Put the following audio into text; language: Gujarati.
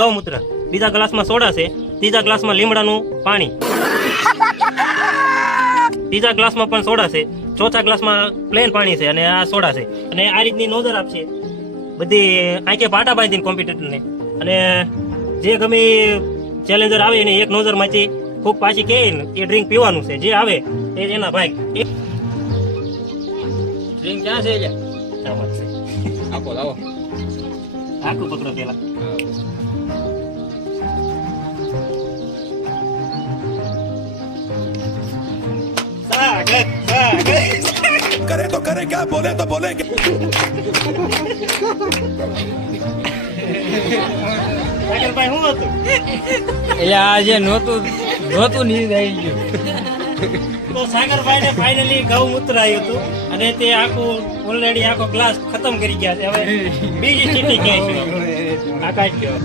ગૌમૂત્ર, બીજા ગ્લાસમાં સોડા છે, ત્રીજા ગ્લાસમાં લીમડાનું પાણી, ત્રીજા ગ્લાસમાં પણ સોડા છે, ચોથા ગ્લાસમાં પ્લેન પાણી છે અને આ સોડા છે. અને આ રીતની નોઝર આપશે બધી આંખે પાટા બાંધીને કોમ્પ્યુટરને. અને જે ગમે ચેલેન્જર આવે એને એક નોઝર માંથી ખૂબ પાછી કે એ ડ્રિંક પીવાનું છે. જે આવે એ એના ભાઈ ડ્રિંક ક્યાં છે એટલે આમાં છે. આપો લાવો આખું પકડો પેલા. करे तो करे क्या बोले तो बोले સાગરભાઈ શું હતું? એટલે આ જે નહોતું નહીં થઈ ગયું. તો સાગરભાઈ ને ફાઇનલી ગૌમૂત્ર આવ્યું હતું અને તે આખું ઓલરેડી આખો ગ્લાસ ખતમ કરી ગયા છે. હવે બીજી ચીટી ક્યાંય છે આ કાઢ ગયો.